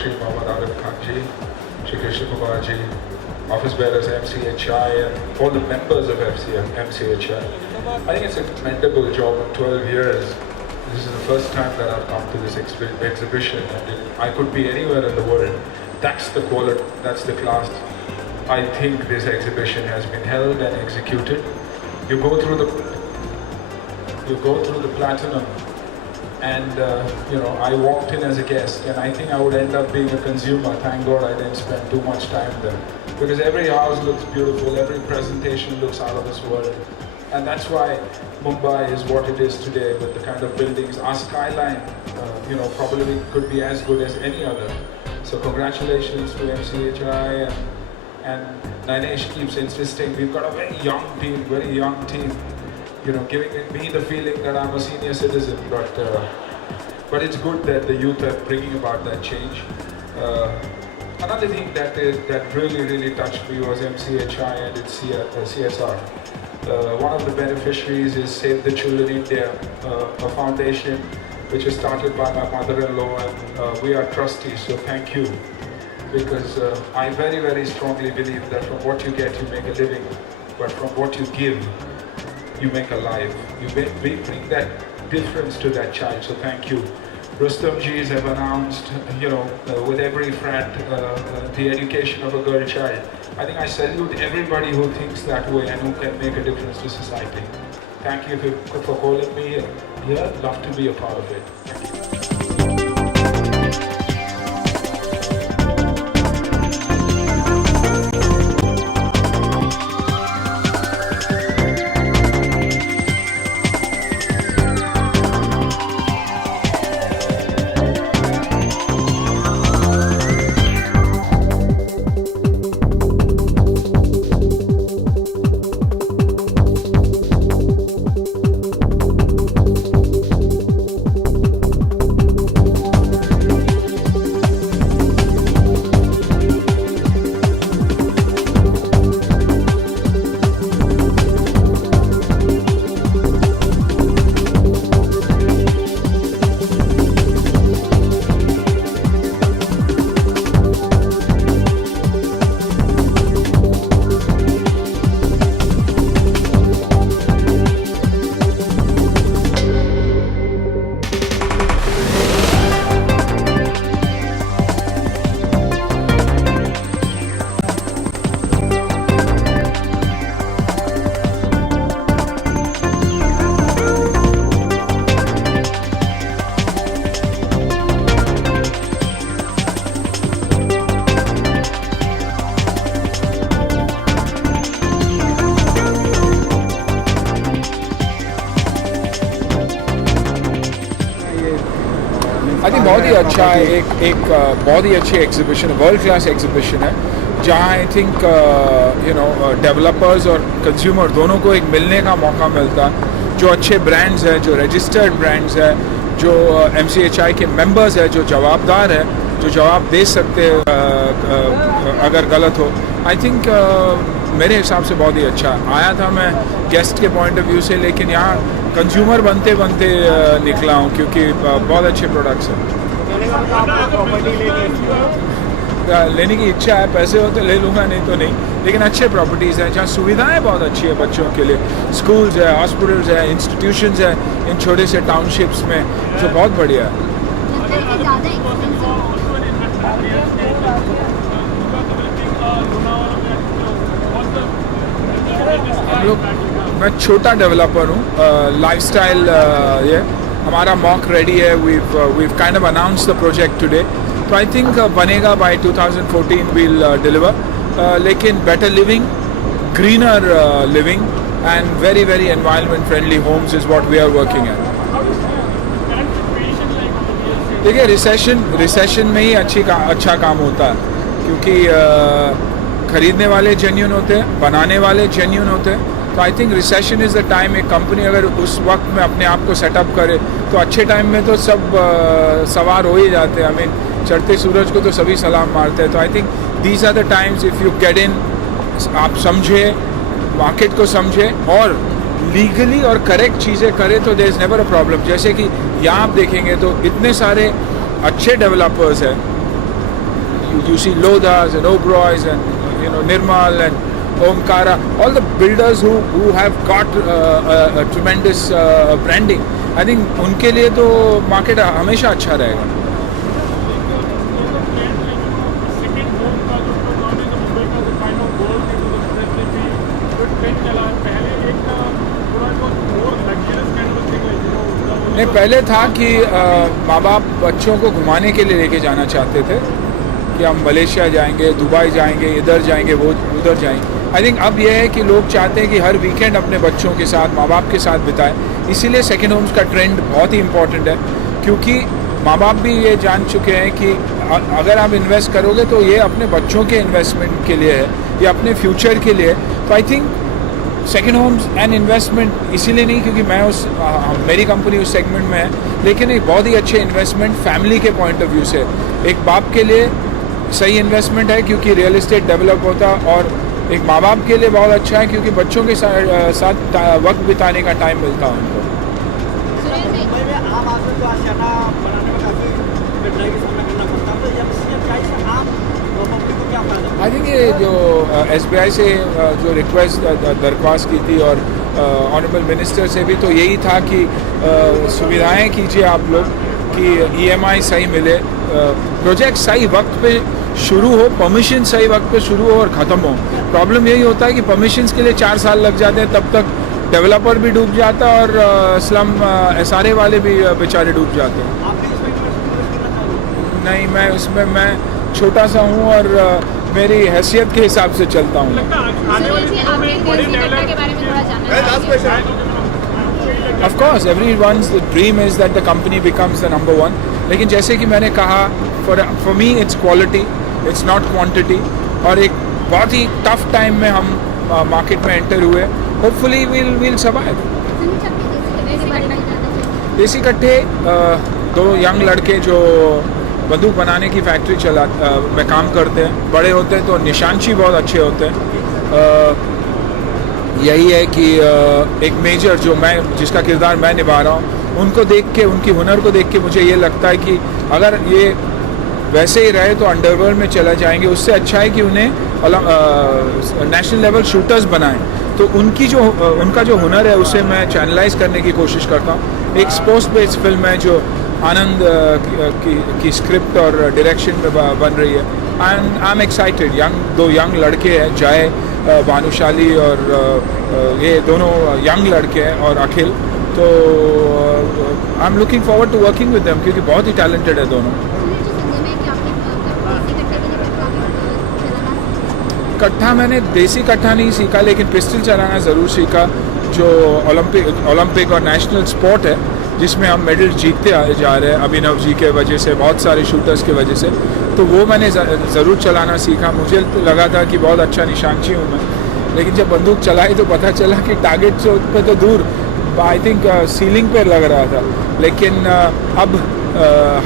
Shri Mohammad Arif Khan ji, Shri Krishna Kumar ji, office bearers MCHI and all the members of MCHI. I think it's a commendable job in 12 years. This is the first time that I've come to this exhibition, and I could be anywhere in the world. That's the quality, that's the class. I think this exhibition has been held and executed. You go through the platinum, and I walked in as a guest, and I think I would end up being a consumer. Thank God I didn't spend too much time there, because every house looks beautiful, every presentation looks out of this world, and that's why Mumbai is what it is today with the kind of buildings. Our skyline, probably could be as good as any other. So congratulations to MCHI, and Nanesh keeps insisting we've got a very young team, giving me the feeling that I'm a senior citizen, but it's good that the youth are bringing about that change. Another thing that really touched me was MCHI and its CSR. One of the beneficiaries is Save the Children India, a foundation which was started by my mother-in-law, and we are trustees, so thank you. Because I very, very strongly believe that from what you get, you make a living, but from what you give, you make a life. We bring that difference to that child, so thank you. Rustomjis have announced, with every frat, the education of a girl child. I think I salute everybody who thinks that way and who can make a difference to society. Thank you for calling me here. Love to be a part of it. Thank you. I think बहुत ही अच्छा है, एक बहुत ही अच्छी exhibition, world class exhibition है, जहाँ I think developers और consumer दोनों को एक मिलने का मौका मिलता है. जो अच्छे ब्रांड्स हैं, जो रजिस्टर्ड ब्रांड्स हैं, जो MCHI के मेंबर्स हैं, जो जवाबदार है, जो जवाब दे सकते अगर गलत हो. आई थिंक मेरे हिसाब से बहुत ही अच्छा आया था. मैं गेस्ट के पॉइंट ऑफ व्यू से, लेकिन यहाँ कंज्यूमर बनते बनते निकला हूँ, क्योंकि बहुत अच्छे प्रोडक्ट्स हैं. लेने की इच्छा है, पैसे हो तो ले लूँगा, नहीं तो नहीं. लेकिन अच्छे प्रॉपर्टीज़ हैं जहाँ सुविधाएं बहुत अच्छी है बच्चों के लिए. स्कूल्स है, हॉस्पिटल्स है, इंस्टीट्यूशंस है इन छोटे से टाउनशिप्स में, जो बहुत बढ़िया है. हम लोग, मैं छोटा डेवलपर हूँ, लाइफस्टाइल ये हमारा मॉक रेडी है. we've kind of announced the project today. तो आई थिंक बनेगा by 2014 we'll deliver. लेकिन better living, greener living and very very environment friendly homes is what we are working at. देखिए recession में ही अच्छा काम होता है, क्योंकि खरीदने वाले जेन्युइन होते हैं, बनाने वाले जेन्युइन होते हैं. तो I think recession is the time. एक कंपनी अगर उस वक्त में अपने आप को सेटअप करे तो अच्छे टाइम में तो सब सवार हो ही जाते हैं. आई मीन चढ़ते सूरज को तो सभी सलाम मारते हैं. तो I think these are the times if you get in, आप समझे, मार्केट को समझे और लीगली और करेक्ट चीज़ें करें तो there is never a problem. जैसे कि यहाँ आप देखेंगे तो इतने सारे अच्छे डेवलपर्स हैं you see Lodhas and Oberois and Nirmal and Omkara, all the builders who have got a tremendous branding. I think उनके लिए तो मार्केट हमेशा अच्छा रहेगा. नहीं, पहले था कि माँ बाप बच्चों को घुमाने के लिए लेके जाना चाहते थे कि हम मलेशिया जाएंगे, दुबई जाएंगे, इधर जाएंगे, वो उधर जाएंगे. आई थिंक अब यह है कि लोग चाहते हैं कि हर वीकेंड अपने बच्चों के साथ, माँ बाप के साथ बिताएं. इसीलिए सेकेंड होम्स का ट्रेंड बहुत ही इम्पॉर्टेंट है, क्योंकि माँ बाप भी ये जान चुके हैं कि अगर आप इन्वेस्ट करोगे तो ये अपने बच्चों के इन्वेस्टमेंट के लिए है, ये अपने फ्यूचर के लिए है. तो I think second homes and investment इसीलिए नहीं क्योंकि मैं मेरी कंपनी उस सेगमेंट में है, लेकिन एक बहुत ही अच्छे इन्वेस्टमेंट फैमिली के पॉइंट ऑफ व्यू से एक बाप के लिए सही इन्वेस्टमेंट है, क्योंकि रियल एस्टेट डेवलप होता, और एक माँ बाप के लिए बहुत अच्छा है क्योंकि बच्चों के साथ वक्त बिताने का टाइम मिलता है उनको. आई थिंक ये जो SBI से जो रिक्वेस्ट दरख्वास्त की थी और ऑनरेबल मिनिस्टर से भी, तो यही था कि सुविधाएं कीजिए आप लोग कि EMI सही मिले, प्रोजेक्ट सही वक्त पे शुरू हो, परमिशन सही वक्त पे शुरू हो और ख़त्म हो. प्रॉब्लम यही होता है कि परमिशंस के लिए 4 साल लग जाते हैं, तब तक डेवलपर भी डूब जाता है और स्लम SRA वाले भी बेचारे डूब जाते हैं. नहीं, मैं उसमें मैं छोटा सा हूँ और मेरी हैसियत के हिसाब से चलता हूँ. Of course, everyone's dream is that the company becomes the number one. लेकिन जैसे कि मैंने कहा, for me it's quality, it's not quantity. और एक बहुत ही tough time में हम मार्केट में एंटर हुए. Hopefully we'll survive. देसी कट्टे 2 यंग लड़के जो बंदूक बनाने की फैक्ट्री में काम करते हैं, बड़े होते हैं तो निशानची बहुत अच्छे होते हैं. यही है कि एक मेजर जिसका किरदार मैं निभा रहा हूँ, उनको देख के, उनकी हुनर को देख के मुझे ये लगता है कि अगर ये वैसे ही रहे तो अंडरवर्ल्ड में चला जाएंगे. उससे अच्छा है कि उन्हें नेशनल लेवल शूटर्स बनाएं. तो उनका जो हुनर है उसे मैं चैनलाइज करने की कोशिश करता हूँ. एक स्पोर्ट्स बेस्ड फिल्म है जो आनंद की स्क्रिप्ट और डायरेक्शन में बन रही है, and I am excited. 2 young लड़के हैं, जय भानुशाली और ये दोनों यंग लड़के हैं, और अखिल. तो I am looking forward to working with them क्योंकि बहुत ही टैलेंटेड है दोनों. कट्ठा मैंने देसी कट्ठा नहीं सीखा, लेकिन पिस्टल चलाना ज़रूर सीखा, जो ओलंपिक और नेशनल स्पोर्ट है जिसमें हम मेडल जीतते जा रहे हैं अभिनव जी के वजह से, बहुत सारे शूटर्स के वजह से. तो वो मैंने ज़रूर चलाना सीखा. मुझे लगा था कि बहुत अच्छा निशानची हूँ मैं, लेकिन जब बंदूक चलाई तो पता चला कि टारगेट पे तो दूर, आई थिंक सीलिंग पे लग रहा था. लेकिन अब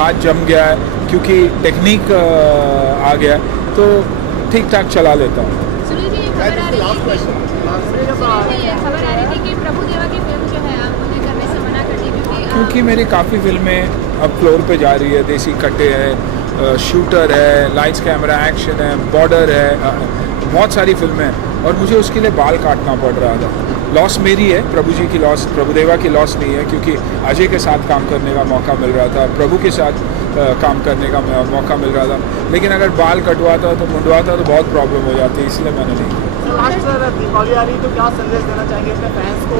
हाथ जम गया है क्योंकि टेक्निक आ गया, तो ठीक ठाक चला लेता हूँ. क्योंकि मेरी काफ़ी फिल्में अब फ्लोर पे जा रही है. देसी कट्टे है, शूटर है, लाइट्स कैमरा एक्शन है, बॉर्डर है, बहुत सारी फिल्में हैं, और मुझे उसके लिए बाल काटना पड़ रहा था. लॉस मेरी है, प्रभु जी की लॉस, प्रभुदेवा की लॉस नहीं है, क्योंकि अजय के साथ काम करने का मौका मिल रहा था, प्रभु के साथ काम करने का मौका मिल रहा था. लेकिन अगर बाल कटवाता तो मुंडवाता तो बहुत प्रॉब्लम हो जाती, इसलिए मैंने नहीं किया. दीपावली आ रही तो क्या संदेश देना चाहेंगे अपने फैंस को?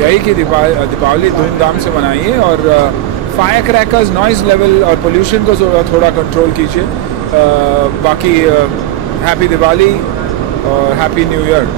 यही कि दीपावली धूमधाम से मनाइए, और फायर क्रैकर्स, नॉइज़ लेवल और पोल्यूशन को थोड़ा कंट्रोल कीजिए. बाकी हैप्पी दिवाली और हैप्पी न्यू ईयर.